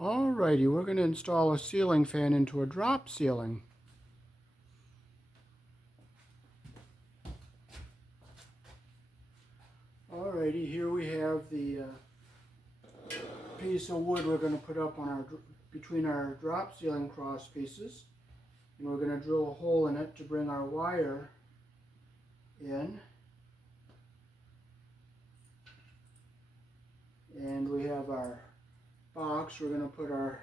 Alrighty, we're going to install a ceiling fan into a drop ceiling. Alrighty, here we have the piece of wood we're going to put up on between our drop ceiling cross pieces, and we're going to drill a hole in it to bring our wire in. And we have our box we're going to put our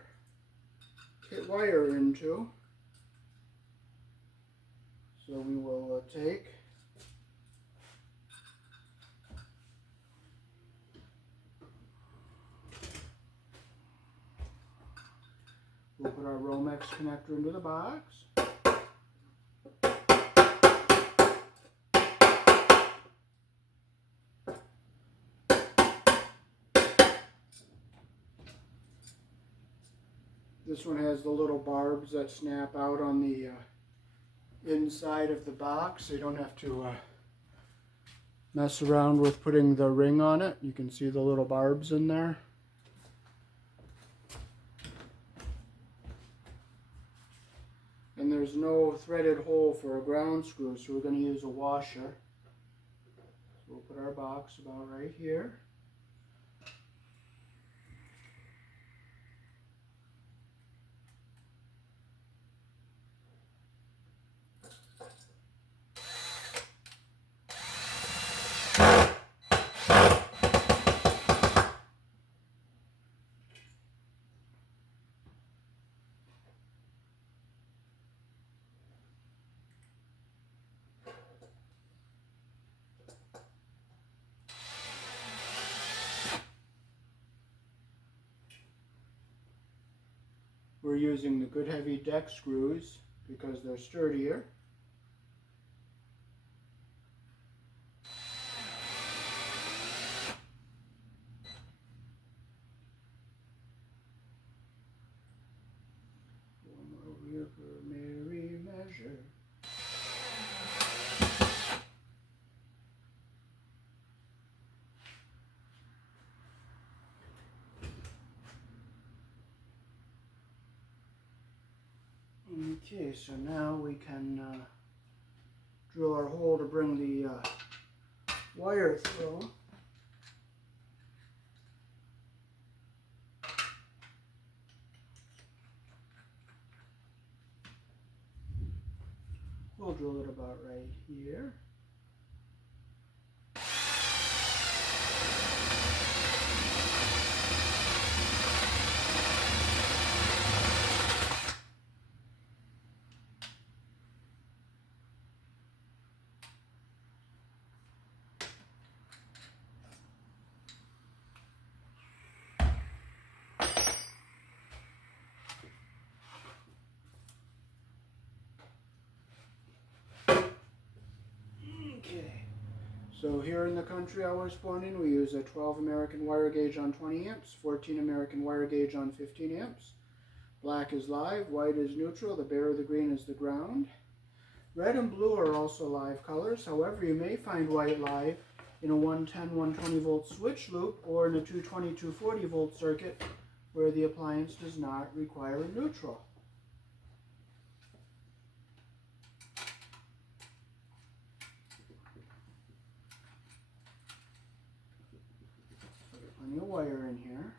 wire into. So we will take we'll put our Romex connector into the box. This one has the little barbs that snap out on the inside of the box, so you don't have to mess around with putting the ring on it. You can see the little barbs in there. And there's no threaded hole for a ground screw, so we're going to use a washer. So we'll put our box about right here. We're using the Good Heavy deck screws because they're sturdier. One over for merry measure. Okay, so now we can drill our hole to bring the wire through. We'll drill it about right here. So here in the country I was born in, we use a 12 American wire gauge on 20 amps, 14 American wire gauge on 15 amps. Black is live, white is neutral, the bare or the green is the ground. Red and blue are also live colors. However, you may find white live in a 110, 120 volt switch loop or in a 220, 240 volt circuit where the appliance does not require a neutral. Plenty of wire in here.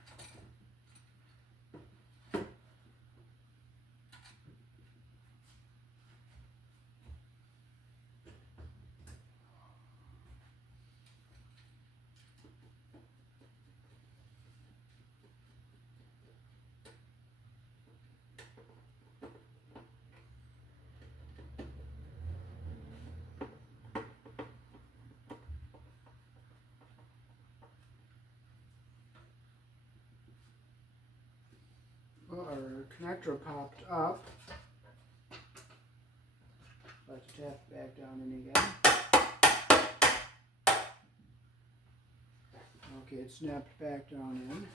Well, our connector popped up. Let's tap it back down in again. Okay, it snapped back down in.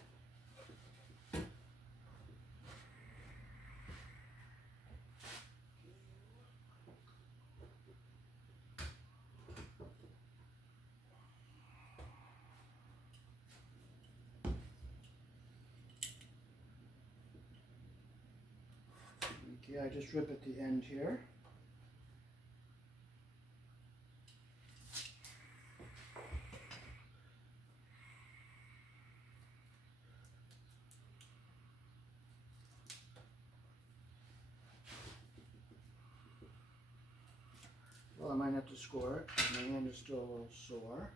Okay, I just rip at the end here. Well, I might have to score it. My hand is still a little sore.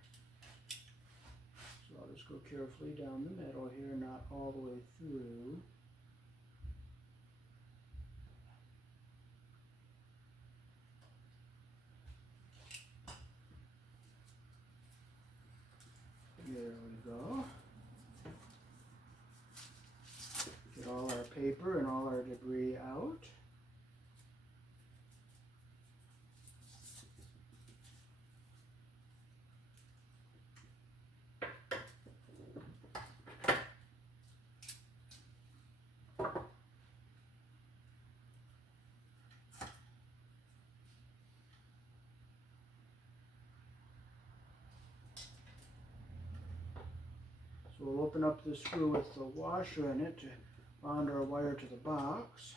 So I'll just go carefully down the middle here, not all the way through. There we go. Get all our paper and all our debris out. So we'll open up the screw with the washer in it to bond our wire to the box.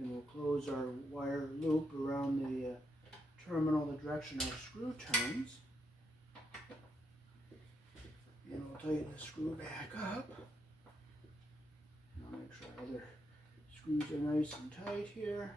And we'll close our wire loop around the terminal the direction our screw turns. And we'll tighten the screw back up. And I'll make sure other screws are nice and tight here.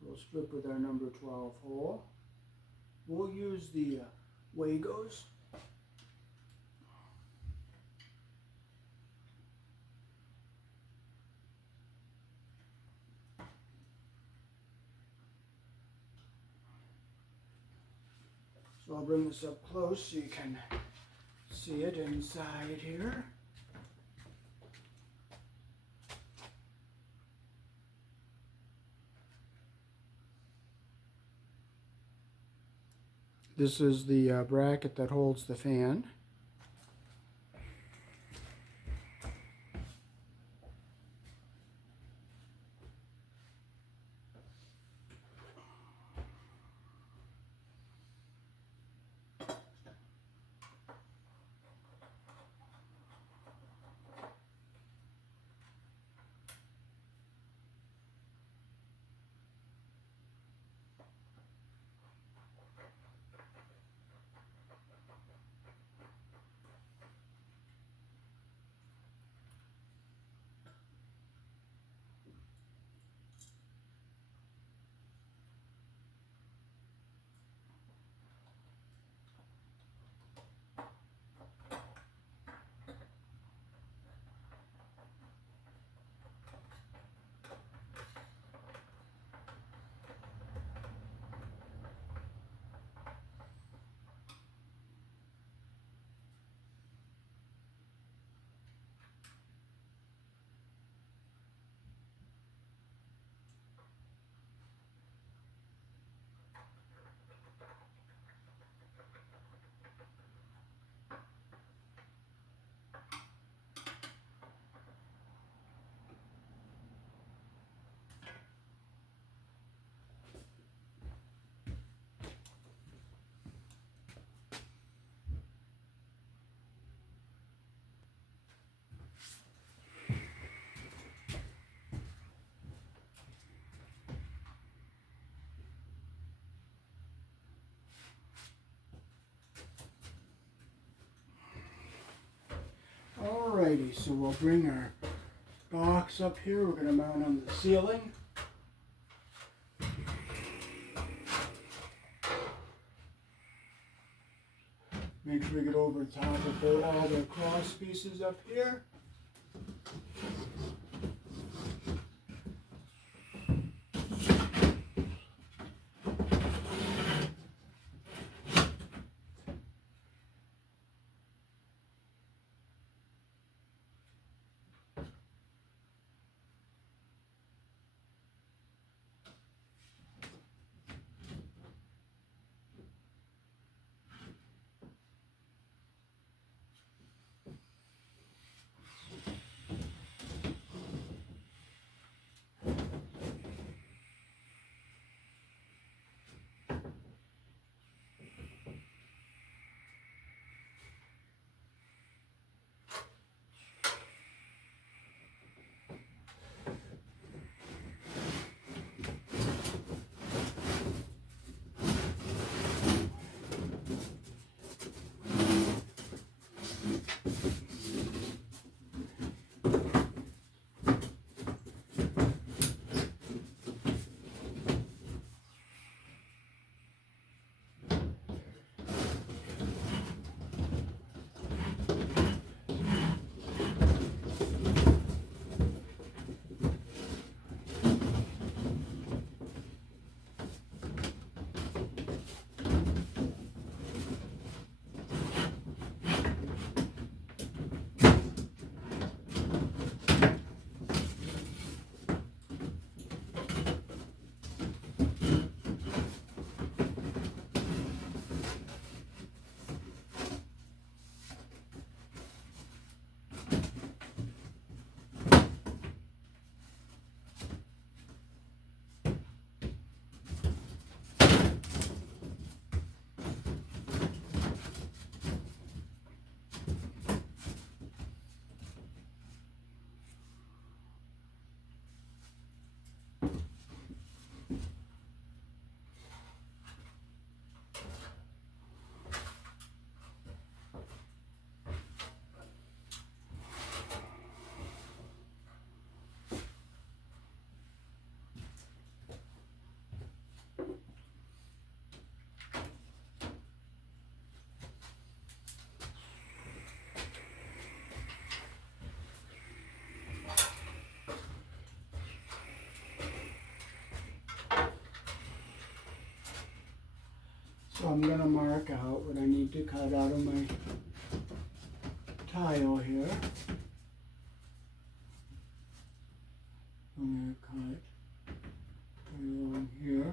We'll strip with our number 12 hole. We'll use the Wagos. So I'll bring this up close so you can see it inside here. This is the bracket that holds the fan. Alrighty, so we'll bring our box up here. We're going to mount on the ceiling. make sure we get over top of all the cross pieces up here. So I'm going to mark out what I need to cut out of my tile here. I'm going to cut right along here.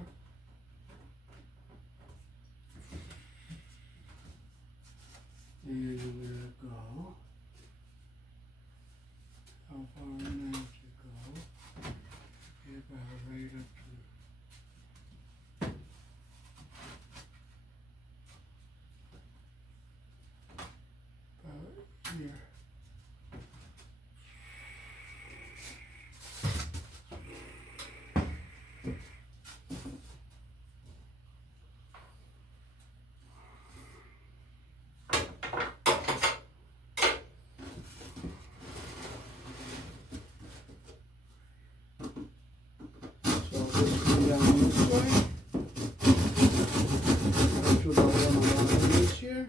And I'm going to go. How far am I to go? About right up to here. So this come down this way. Put all of my lines here.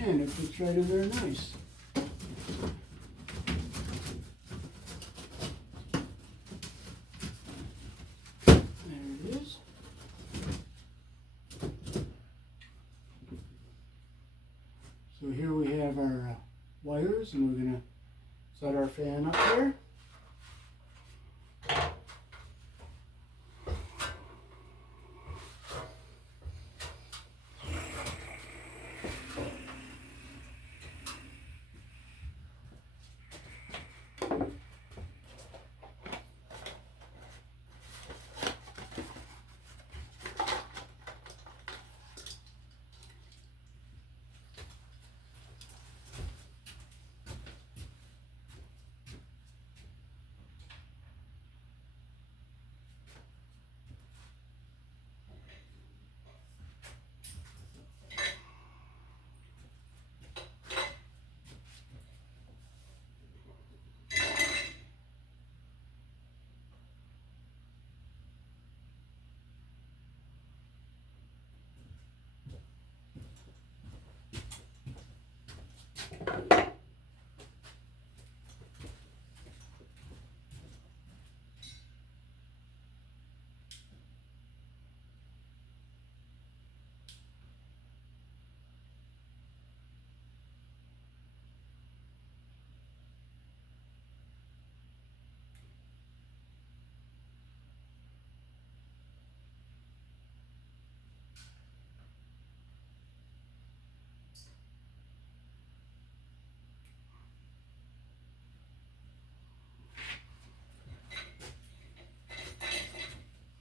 And it fits right in there nice. There it is. So here we have our wires, and we're going to set our fan up here.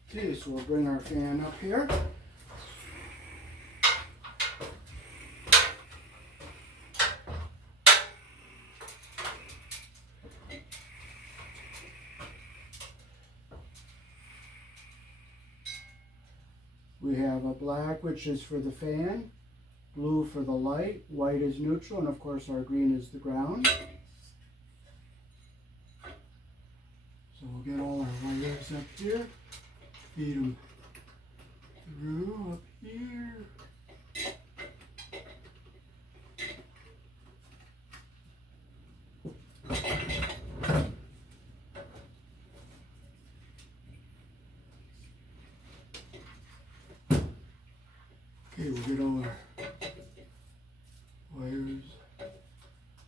Okay, so we'll bring our fan up here. We have a black, which is for the fan, blue for the light, white is neutral, and of course our green is the ground. So we'll get all our wires up here, feed them through up here. Okay, we'll get all our wires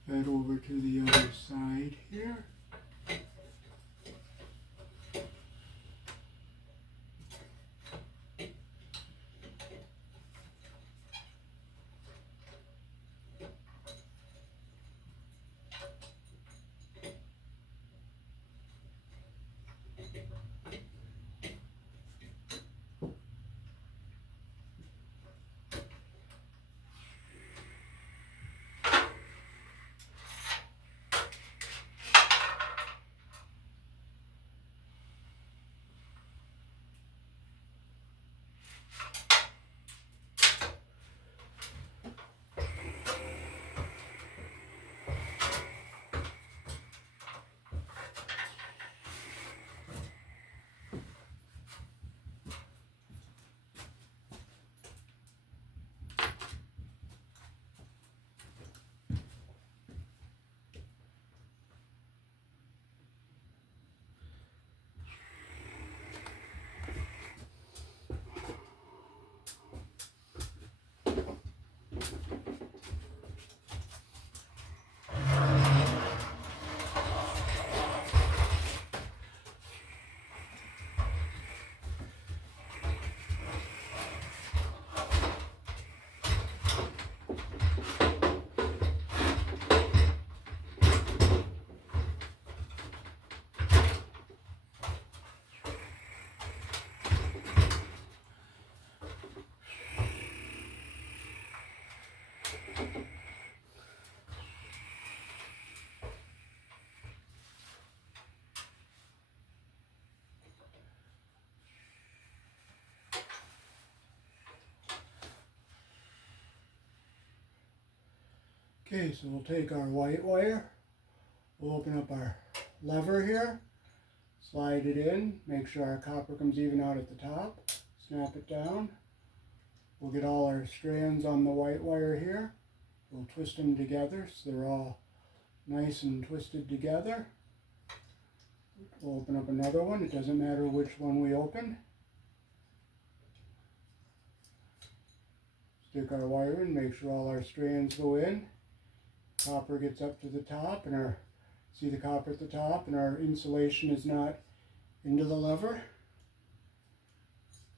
fed over to the other side here. Okay, so we'll take our white wire, we'll open up our lever here, slide it in, make sure our copper comes even out at the top, snap it down. We'll get all our strands on the white wire here, We'll twist them together so they're all nice and twisted together. We'll open up another one. It doesn't matter which one we open. Stick our wire in, make sure all our strands go in. Copper gets up to the top, and see the copper at the top, and our insulation is not into the lever.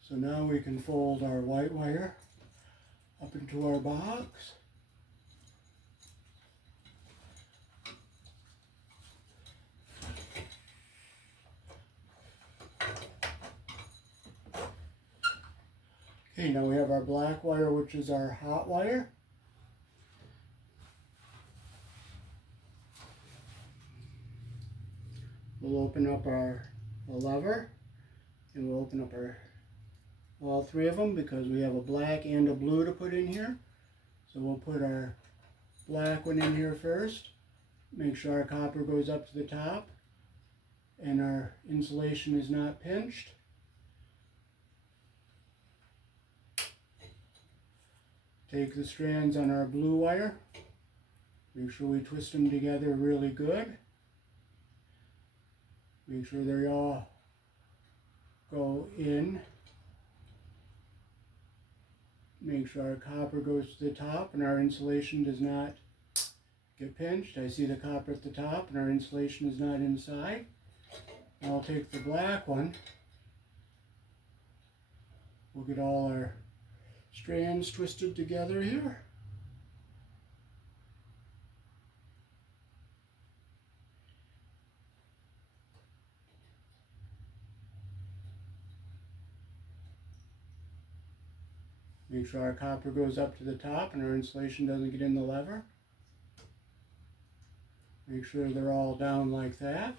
So now we can fold our white wire up into our box. Okay, now we have our black wire, which is our hot wire. We'll open up our lever, and we'll open up all three of them because we have a black and a blue to put in here. So we'll put our black one in here first. Make sure our copper goes up to the top and our insulation is not pinched. Take the strands on our blue wire. Make sure we twist them together really good. Make sure they all go in. Make sure our copper goes to the top and our insulation does not get pinched. I see the copper at the top and our insulation is not inside. Now I'll take the black one. We'll get all our strands twisted together here. Make sure our copper goes up to the top and our insulation doesn't get in the lever. Make sure they're all down like that.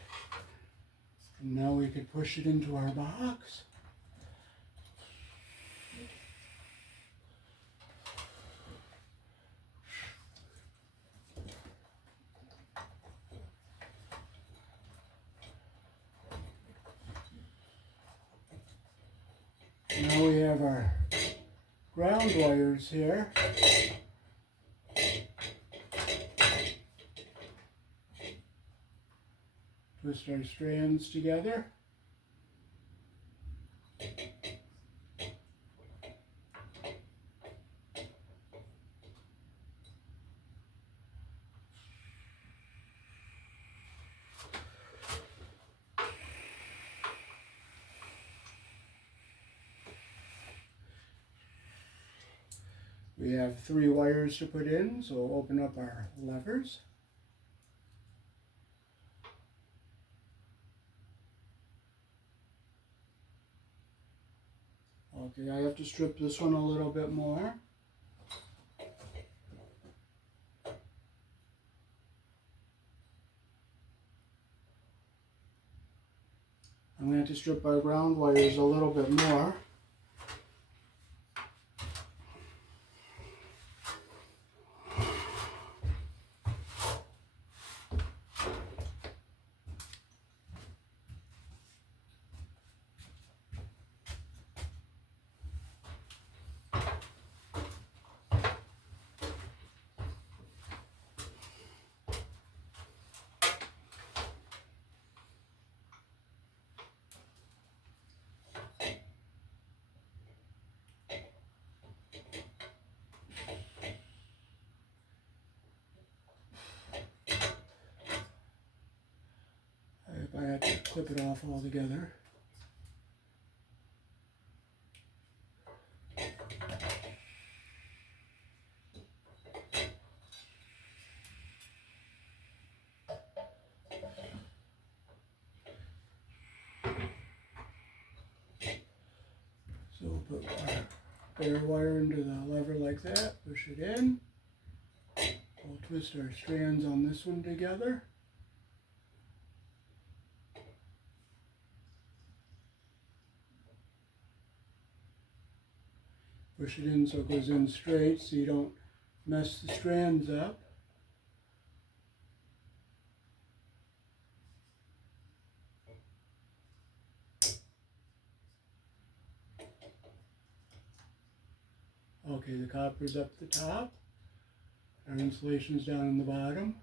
And now we can push it into our box. Now we have our ground wires here. Twist our strands together. We have 3 wires to put in, so we'll open up our levers. Okay, I have to strip this one a little bit more. I'm going to have to strip our ground wires a little bit more. I have to clip it off altogether. So we'll put our bare wire into the lever like that, push it in. We'll twist our strands on this one together. Push it in so it goes in straight so you don't mess the strands up. Okay, the copper's up the top. Our insulation's down in the bottom.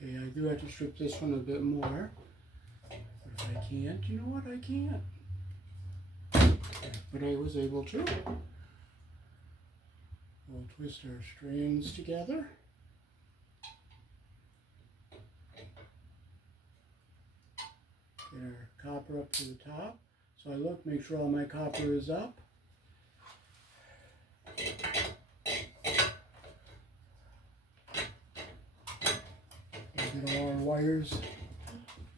Okay, I do have to strip this one a bit more. But if I can't, you know what, I can't. But I was able to. We'll twist our strands together. Get our copper up to the top. So I look, make sure all my copper is up. Get all our wires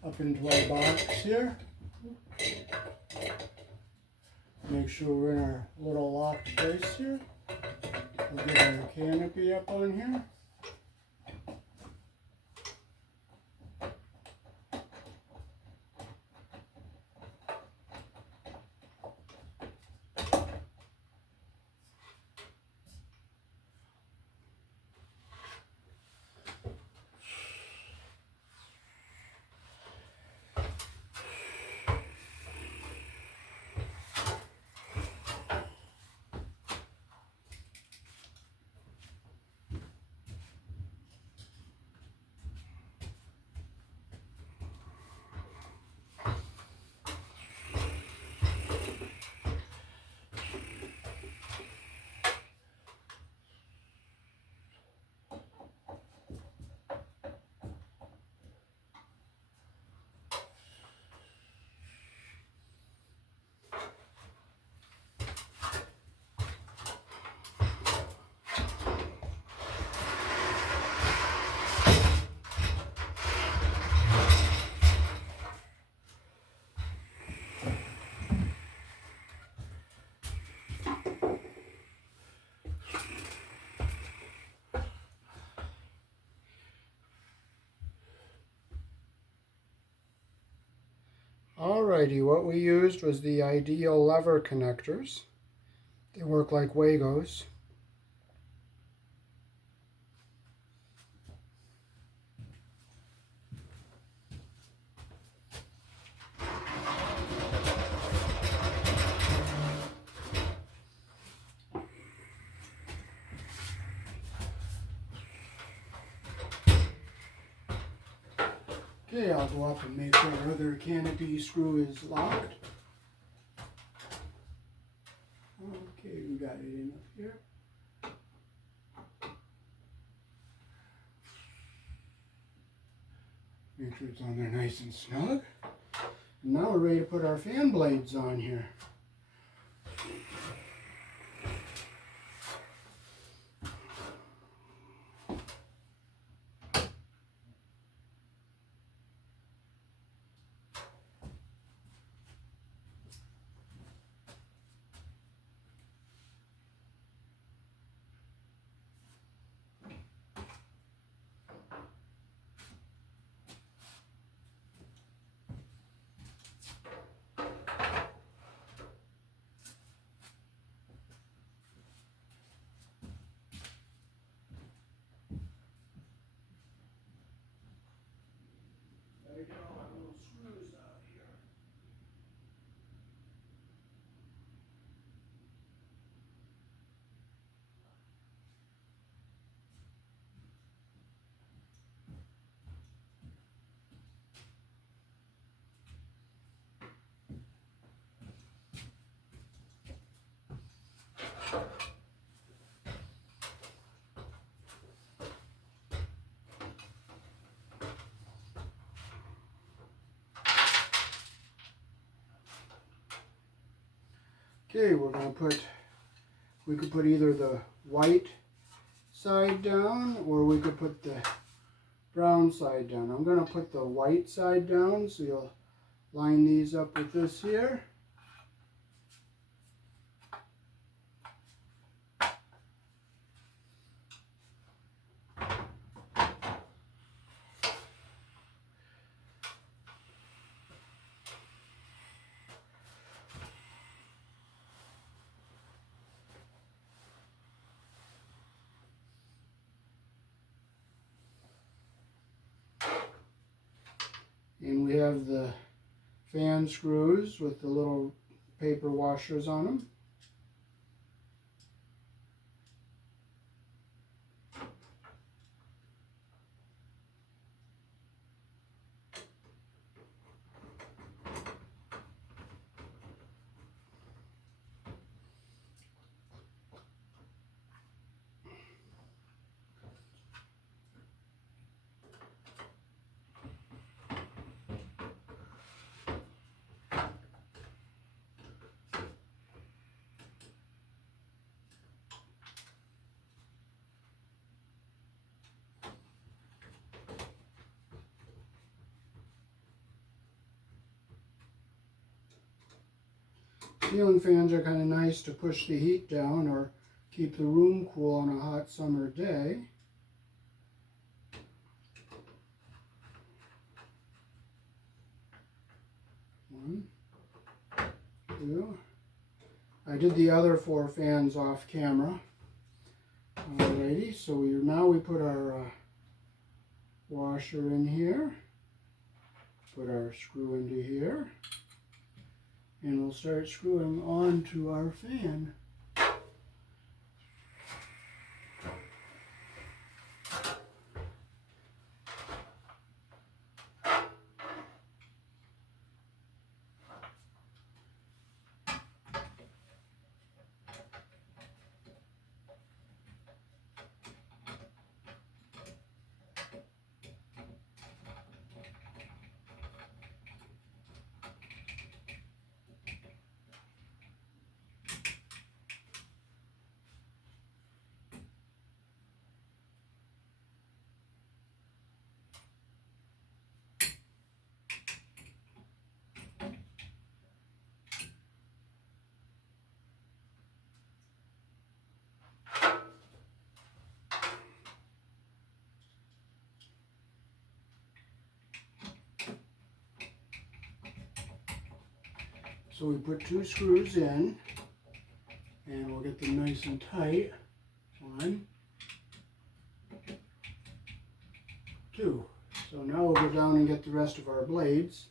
up into our box here. Make sure we're in our little locked place here. We'll get our canopy up on here. Alrighty, what we used was the Ideal lever connectors. They work like Wagos. Okay, I'll go up and make sure our other canopy screw is locked. Okay, we got it in up here. Make sure it's on there nice and snug. And now we're ready to put our fan blades on here. Gotta get all our little screws out here. Okay, we could put either the white side down or we could put the brown side down. I'm going to put the white side down, so you'll line these up with this here. And we have the fan screws with the little paper washers on them. Ceiling fans are kind of nice to push the heat down or keep the room cool on a hot summer day. One, two. I did the other 4 fans off camera. Alrighty, so now we put our washer in here, put our screw into here, and we'll start screwing onto our fan. So we put 2 screws in, and we'll get them nice and tight. 1, 2. So now we'll go down and get the rest of our blades.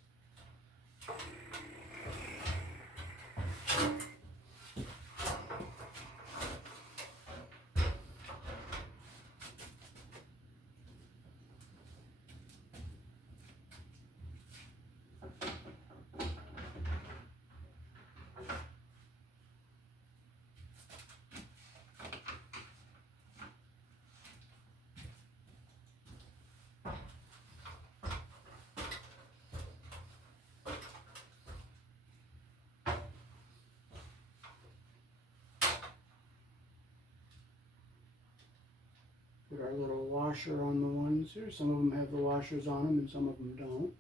Put our little washer on the ones here. Some of them have the washers on them and some of them don't.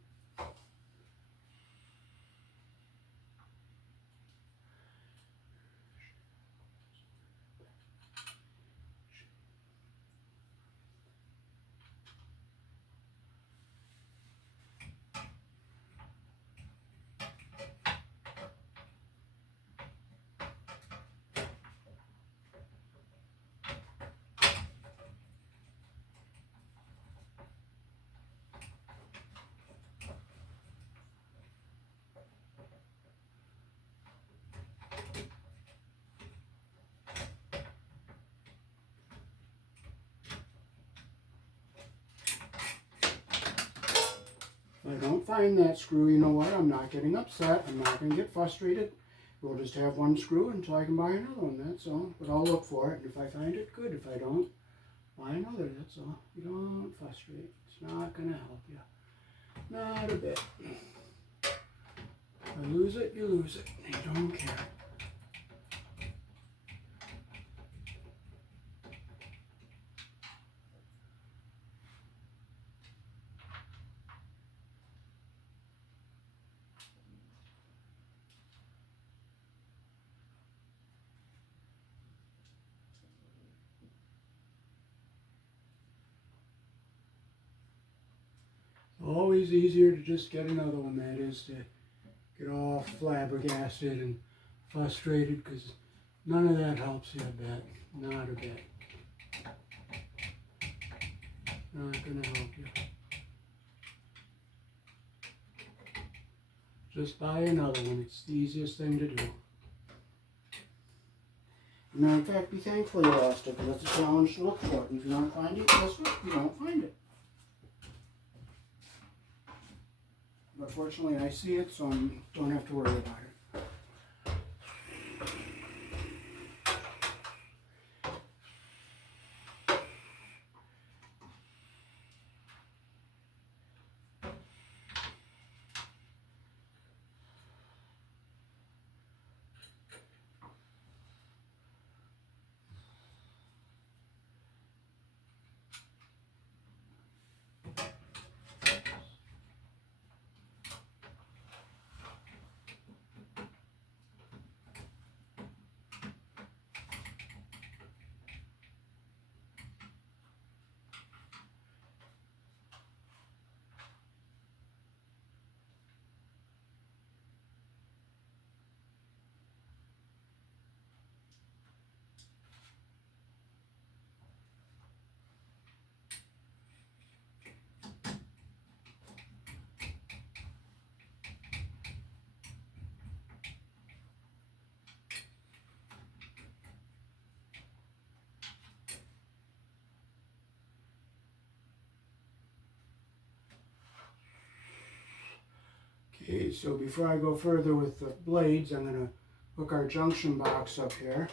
If I don't find that screw, you know what? I'm not getting upset. I'm not going to get frustrated. We'll just have one screw until I can buy another one, that's all. But I'll look for it, and if I find it, good. If I don't, buy another, that's all. You don't frustrate. It's not going to help you. Not a bit. If I lose it, you lose it. You don't care. Always easier to just get another one, that is, to get all flabbergasted and frustrated, because none of that helps you a bit. Not a bit. Not going to help you. just buy another one. It's the easiest thing to do. Now, in fact, be thankful you lost it, because it's a challenge to look for it. And if you don't find it, guess what? You don't find it. But fortunately, I see it, so I don't have to worry about it. Okay, so before I go further with the blades, I'm going to hook our junction box up here.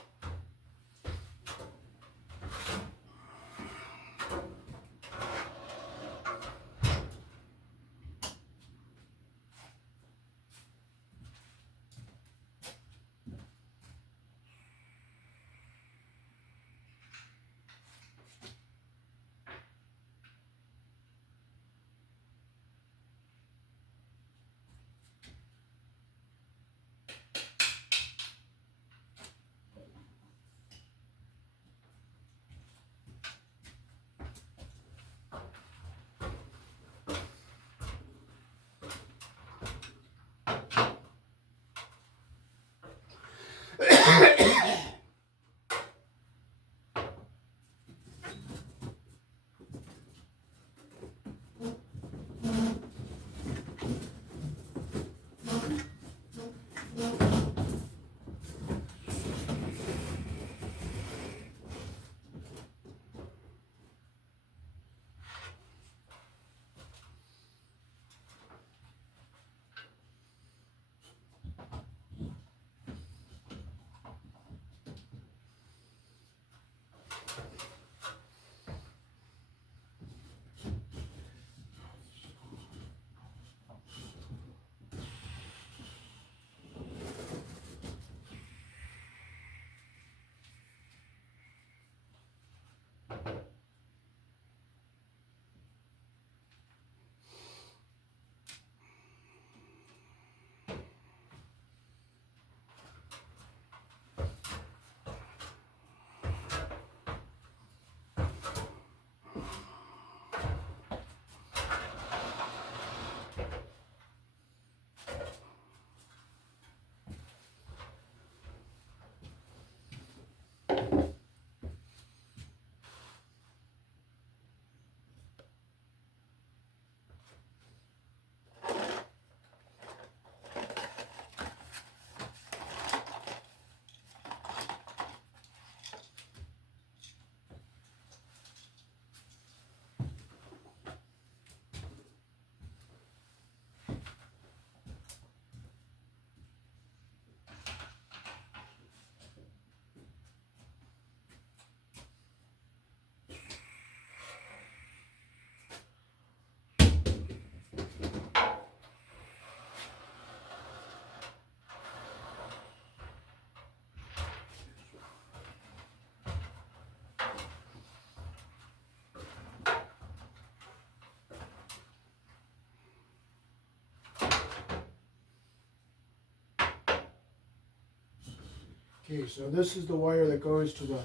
Okay, so this is the wire that goes to the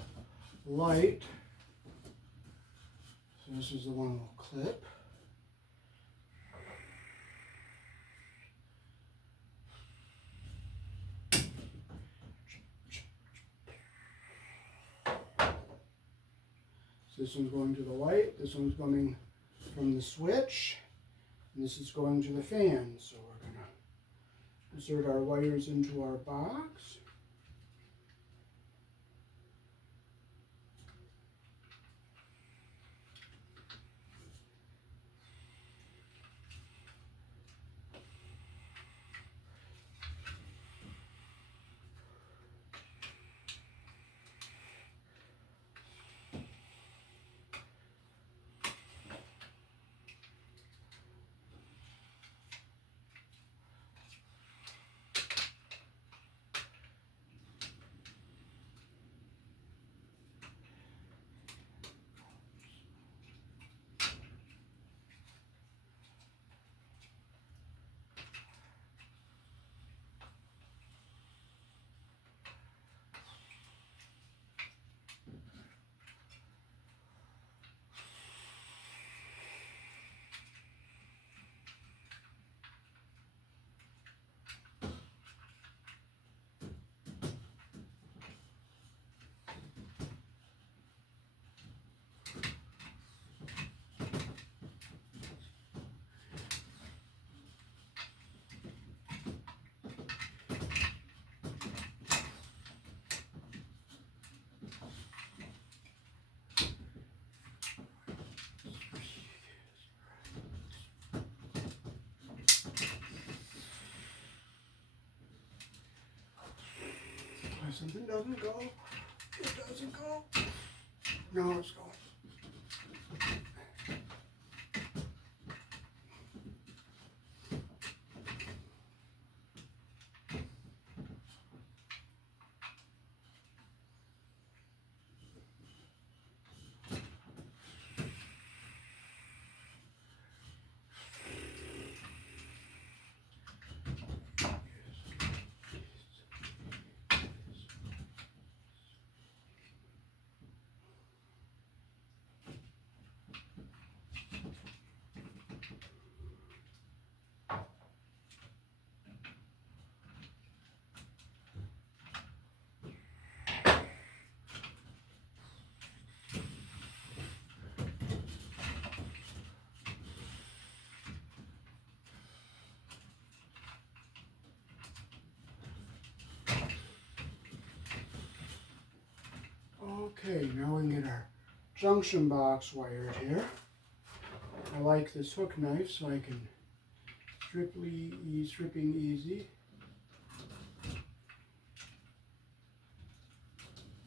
light. So this is the one we'll clip. So this one's going to the light, this one's coming from the switch, and this is going to the fan. So we're going to Insert our wires into our box. Something doesn't go. It doesn't go. No, it's going. Okay, now we can get our junction box wired here. I like this hook knife so I can stripping easy.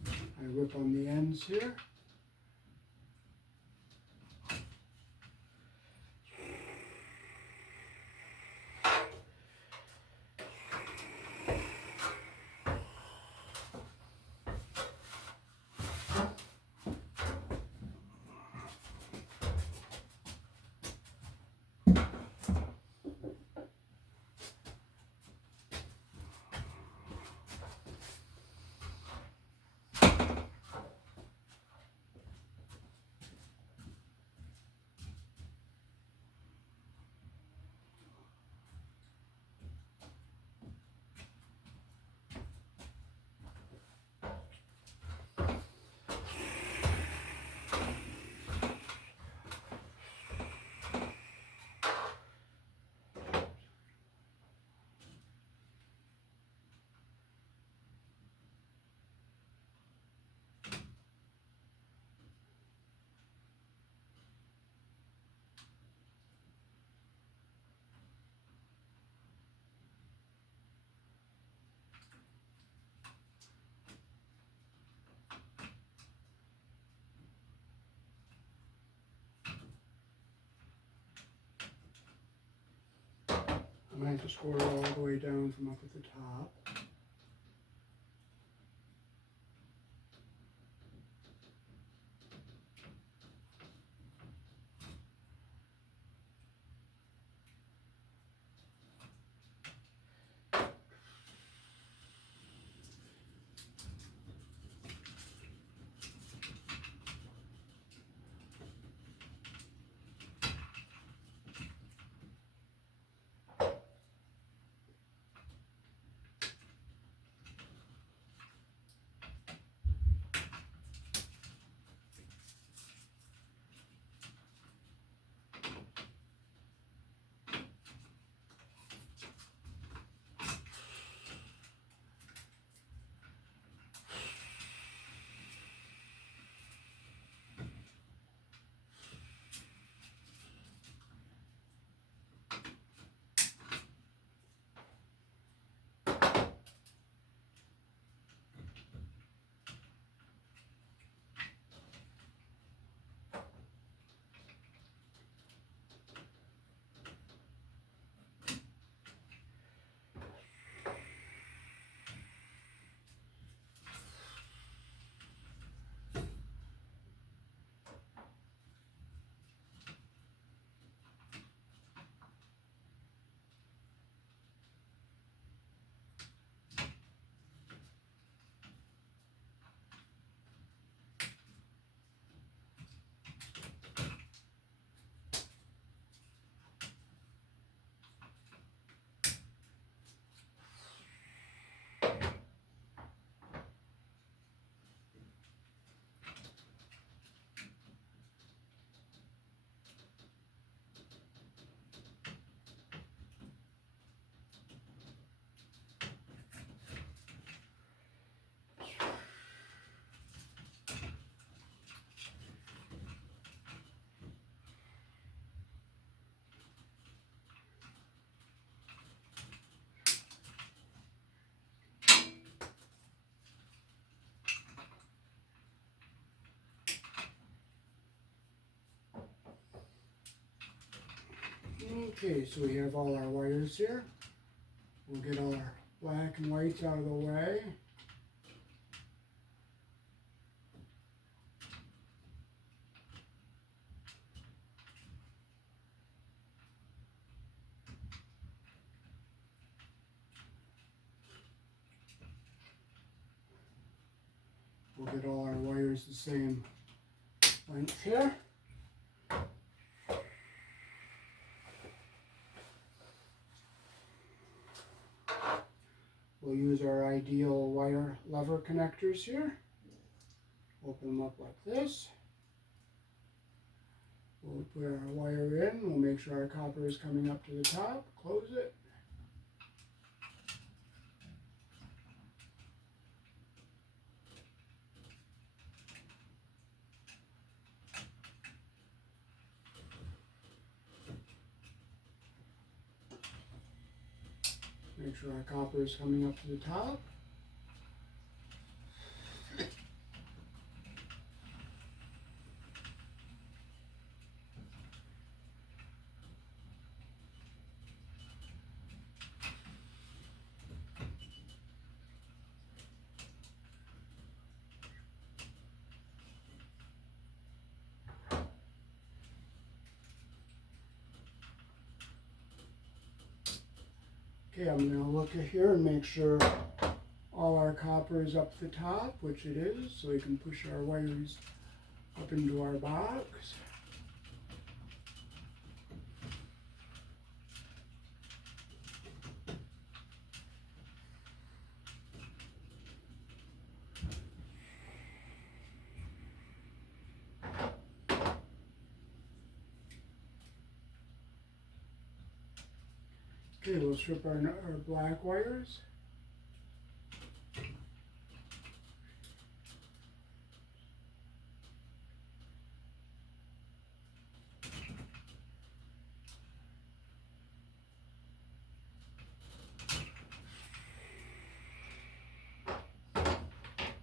I rip on the ends here. I might just score it all the way down from up at the top. Okay, so we have all our wires here. We'll get all our black and whites out of the way. We'll get all our wires the same length here. We'll use our ideal wire lever connectors here. Open them up like this. We'll put our wire in. We'll make sure our copper is coming up to the top. Close it. Make sure our copper is coming up to the top. Okay, I'm going to look at here and make sure all our copper is up the top, which it is, so we can push our wires up into our box. Okay, we'll strip our black wires.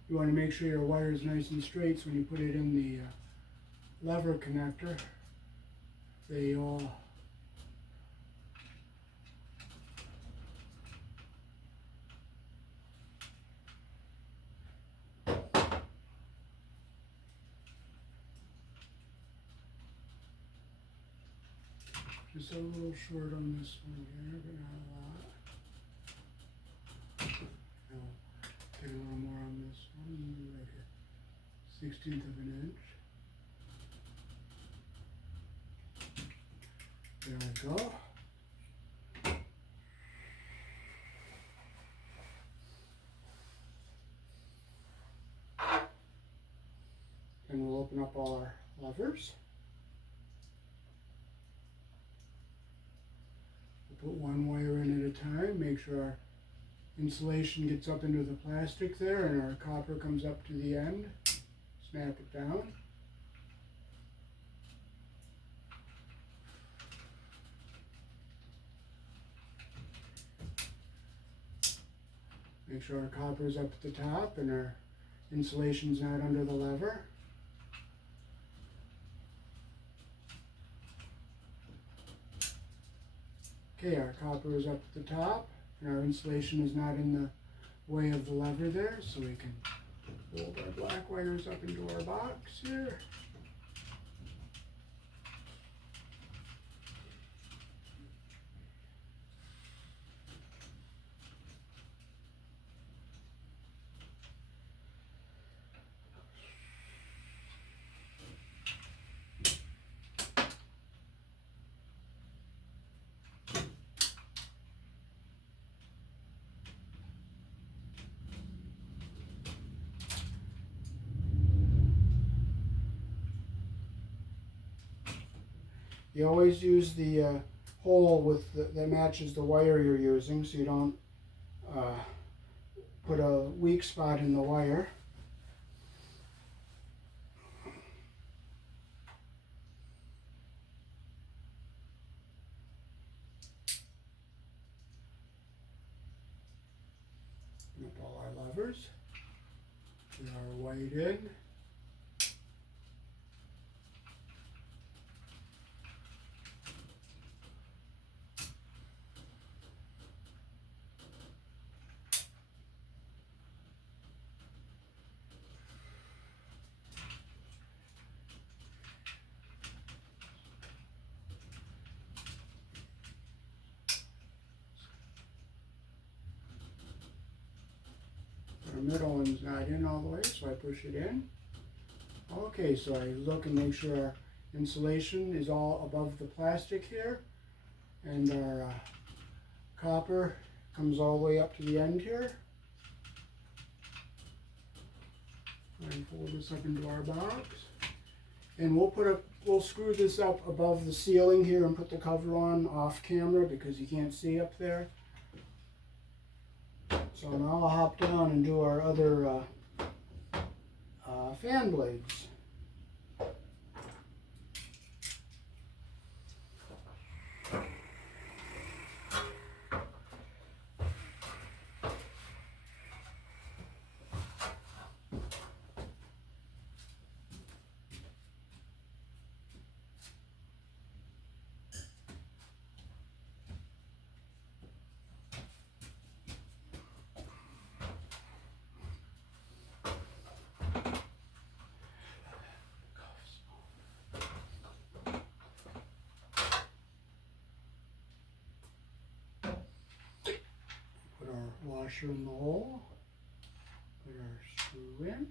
You want to make sure your wire is nice and straight, so when you put it in the lever connector, they all just a little short on this one here, but not a lot. I'll take a little more on this one, maybe like a 1/16 of an inch. There we go. And we'll open up all our levers. We'll put one wire in at a time, make sure our insulation gets up into the plastic there and our copper comes up to the end. Snap it down. Make sure our copper is up at the top and our insulation is not under the lever. Okay, our copper is up at the top and our insulation is not in the way of the lever there, so we can fold our black wires up into our box here. You always use the hole with that matches the wire you're using, so you don't put a weak spot in the wire. Open up all our levers. Put our white in. middle one's not in all the way, so I push it in. Okay, so I look and make sure our insulation is all above the plastic here, and our copper comes all the way up to the end here. And fold this up into our box, and we'll screw this up above the ceiling here and put the cover on off camera because you can't see up there. So now I'll hop down and do our other fan blades. Washer in the hole, put our screw in.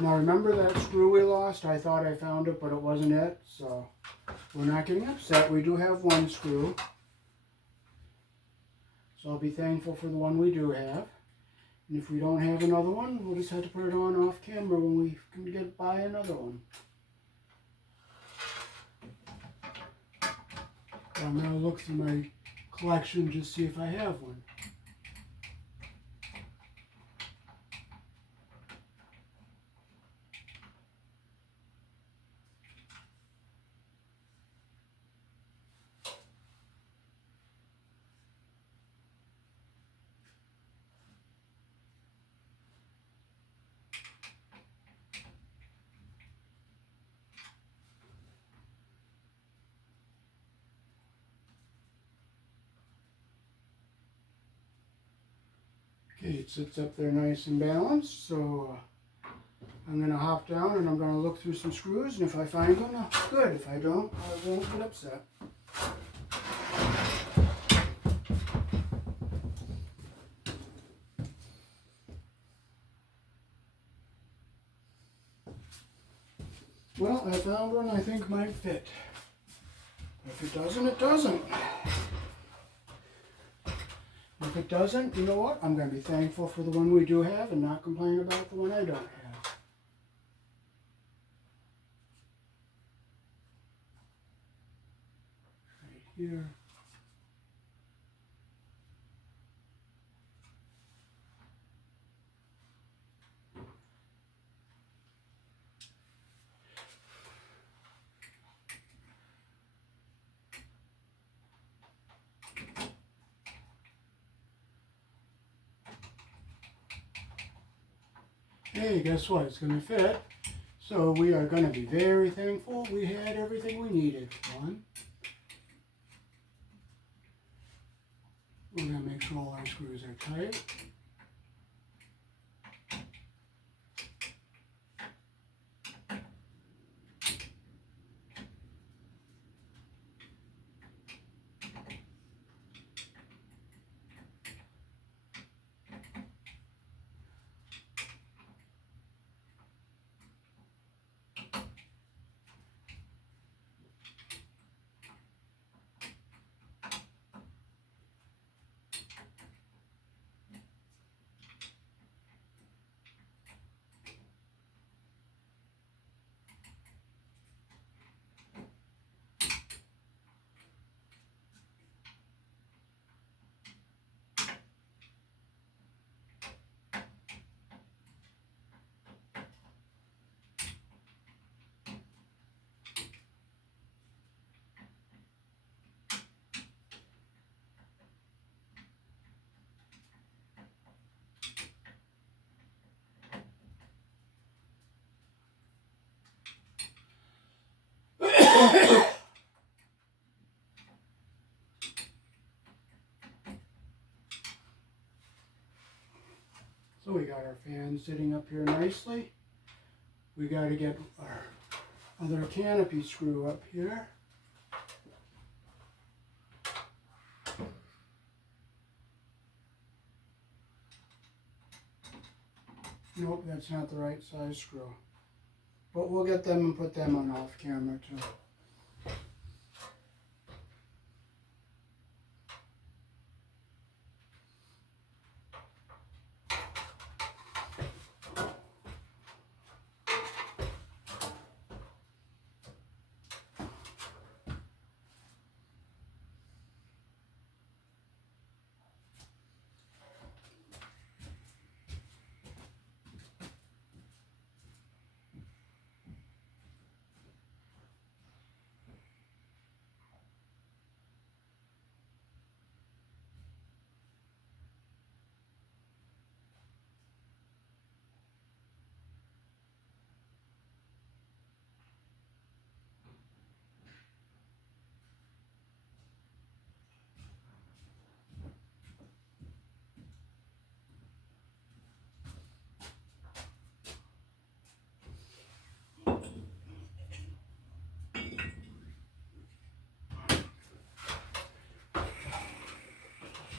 Now remember that screw we lost? I thought I found it, but it wasn't it. So we're not getting upset. We do have one screw. So I'll be thankful for the one we do have. And if we don't have another one, we'll just have to put it on off camera when we can buy another one. I'm going to look through my collection just to see if I have one. Okay, it sits up there nice and balanced, so I'm going to hop down and I'm going to look through some screws, and if I find them, good. If I don't, I won't get upset. Well, I found one I think might fit. If it doesn't, it doesn't. If it doesn't, you know what? I'm going to be thankful for the one we do have and not complain about the one I don't have. Right here. Hey, guess what? It's going to fit. So we are going to be very thankful we had everything we needed. One. We're going to make sure all our screws are tight. So we got our fan sitting up here nicely. We got to get our other canopy screw up here. Nope, that's not the right size screw. But we'll get them and put them on off camera too.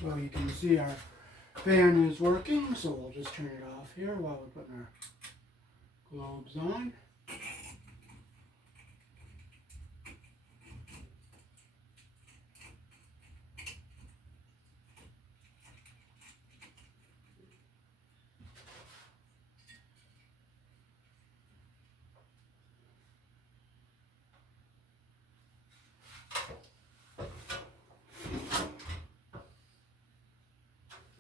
Well, you can see our fan is working, so we'll just turn it off here while we're putting our globes on.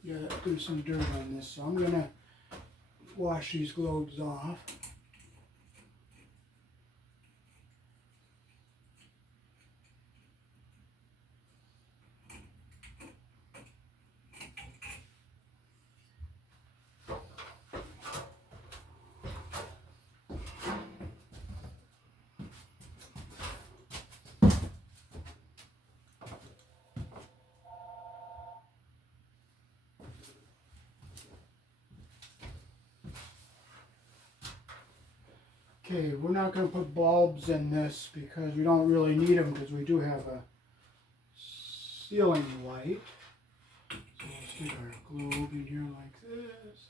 Yeah, there's some dirt on this, so I'm going to wash these globes off. Okay, we're not going to put bulbs in this because we don't really need them because we do have a ceiling light. So we'll stick our globe in here like this.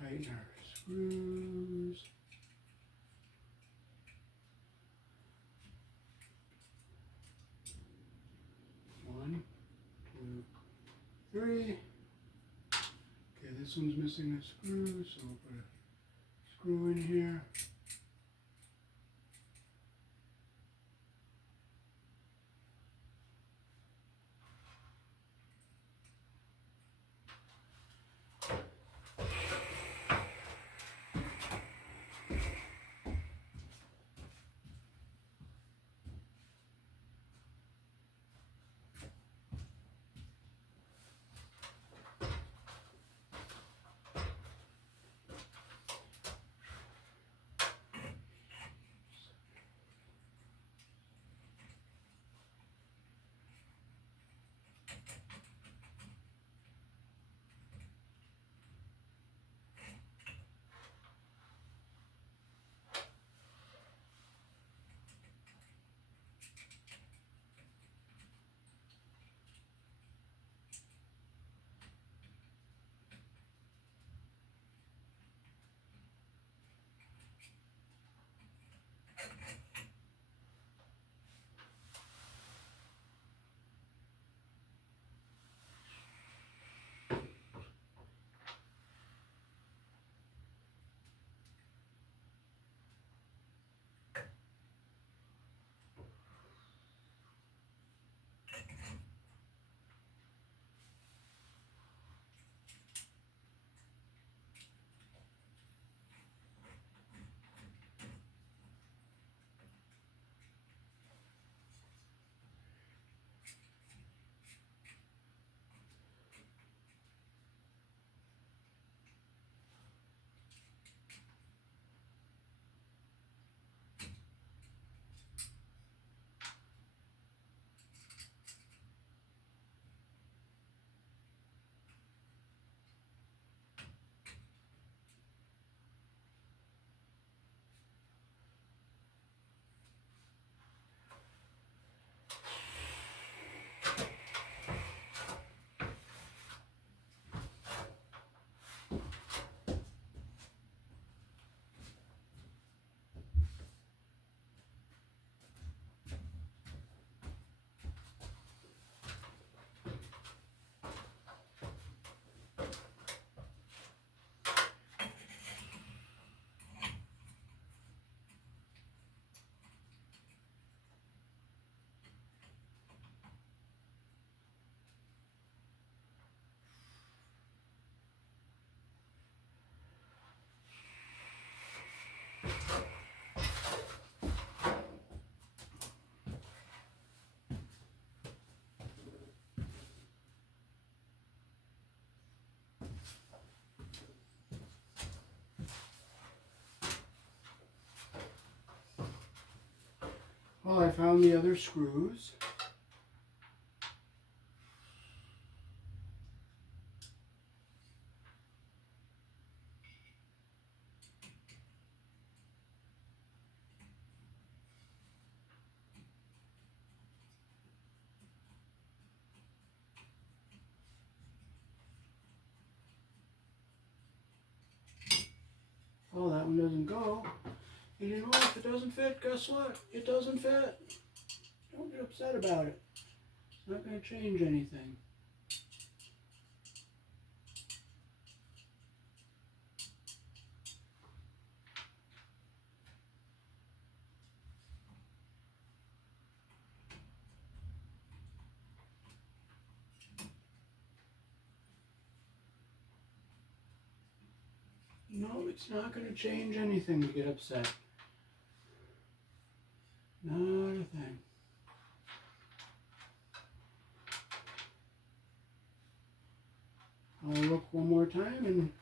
Tighten our screws. One, two, three. Okay, this one's missing a screw, so we'll put a screw in here. Well, I found the other screws. Oh, that one doesn't go. And you know what? If it doesn't fit, guess what? It doesn't fit. Don't get upset about it. It's not going to change anything. No, it's not going to change anything to get upset. Not a thing. I'll look one more time and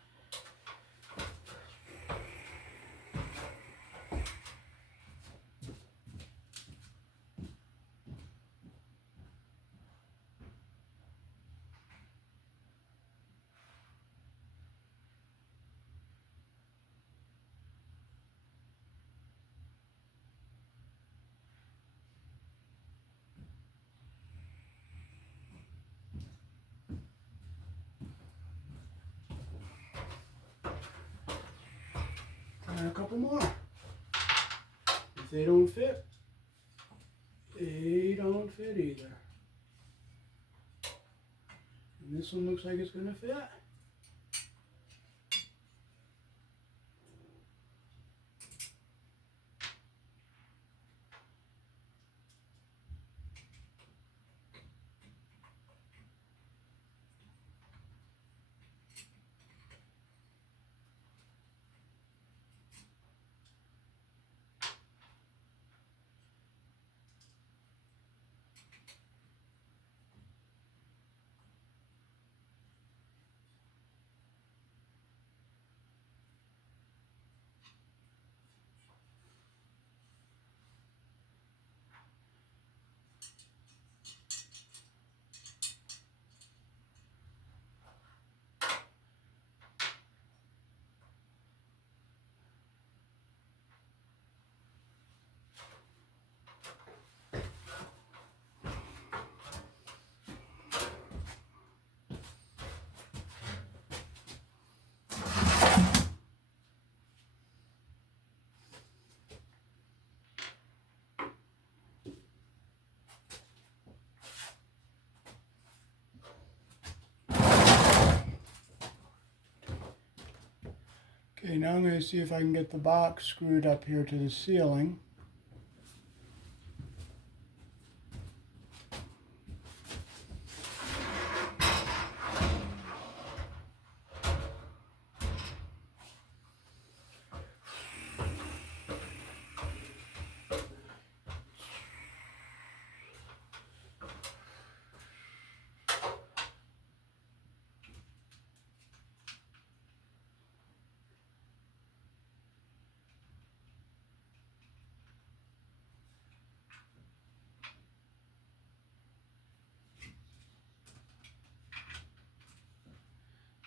try a couple more. If they don't fit, they don't fit either. And this one looks like it's going to fit. Okay, now I'm going to see if I can get the box screwed up here to the ceiling.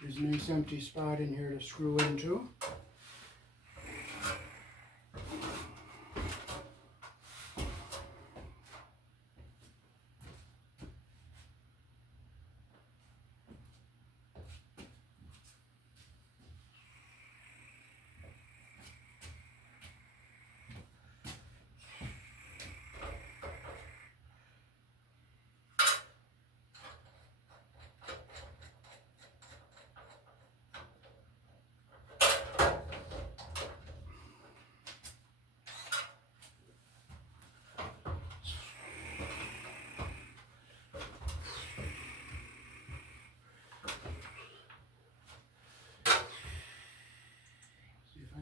There's a nice empty spot in here to screw into.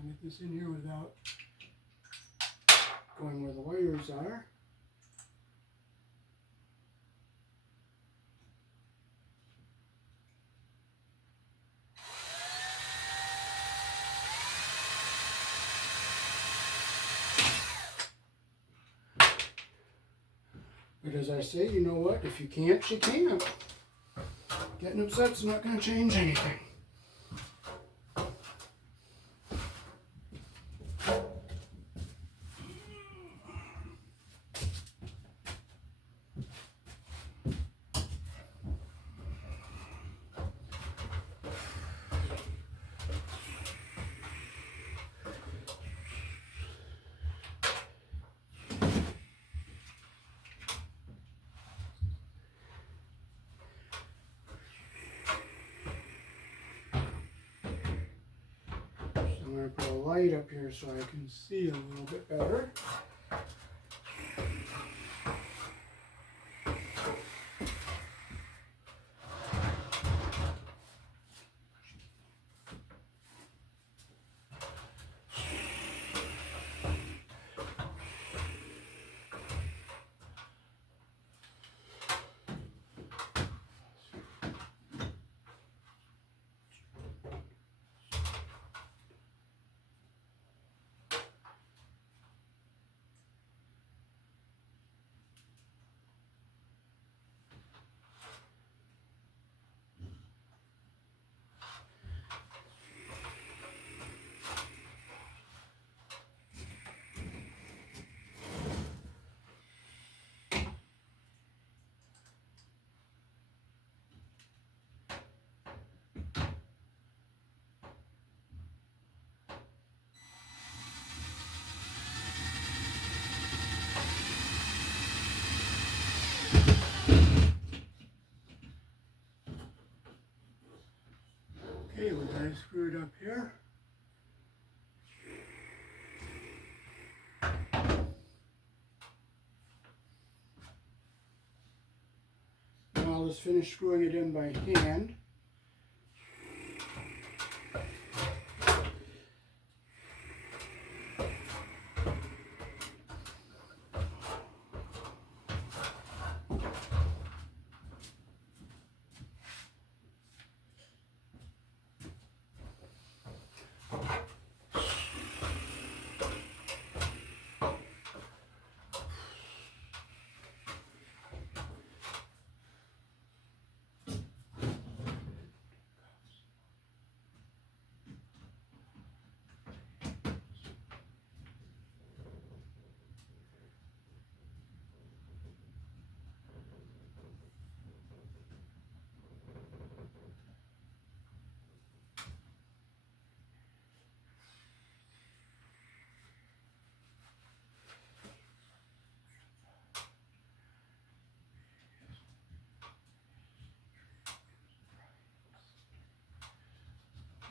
Get this in here without going where the wires are. But as I say, you know what? If you can't, you can't. Getting upset's not going to change anything. I'm going to put a light up here so I can see a little bit better. Okay, we got it screwed up here. Now I'll just finish screwing it in by hand.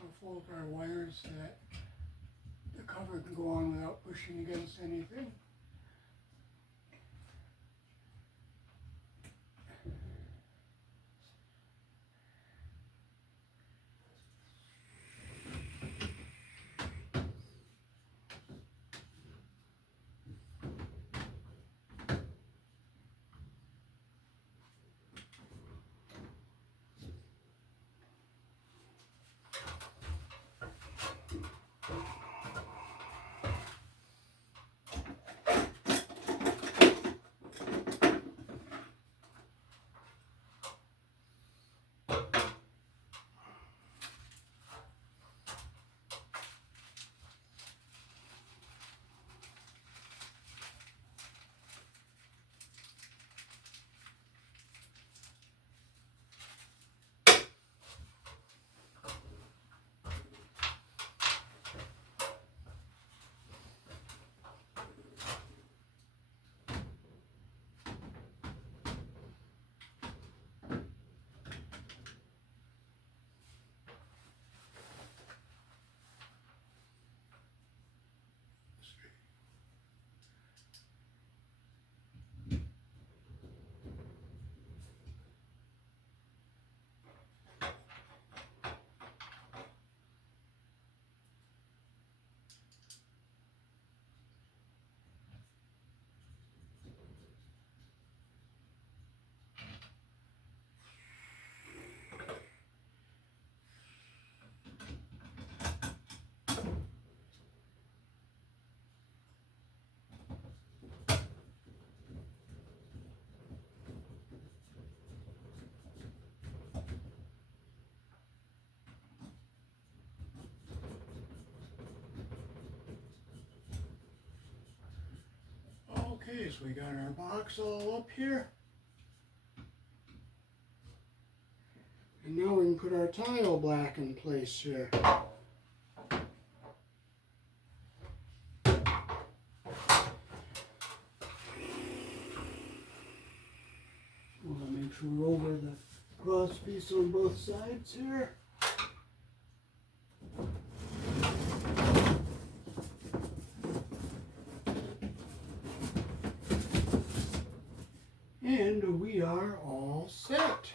We'll fold our wires so that the cover can go on without pushing against anything. Okay, so we got our box all up here. And now we can put our tile black in place here. We'll make sure we're over the cross piece on both sides here. And we are all set.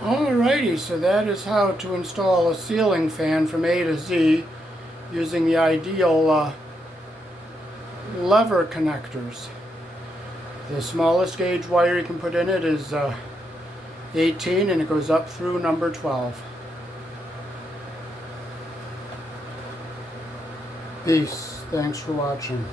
Alrighty, so that is how to install a ceiling fan from A to Z using the ideal lever connectors. The smallest gauge wire you can put in it is 18, and it goes up through number 12. Peace. Thanks for watching.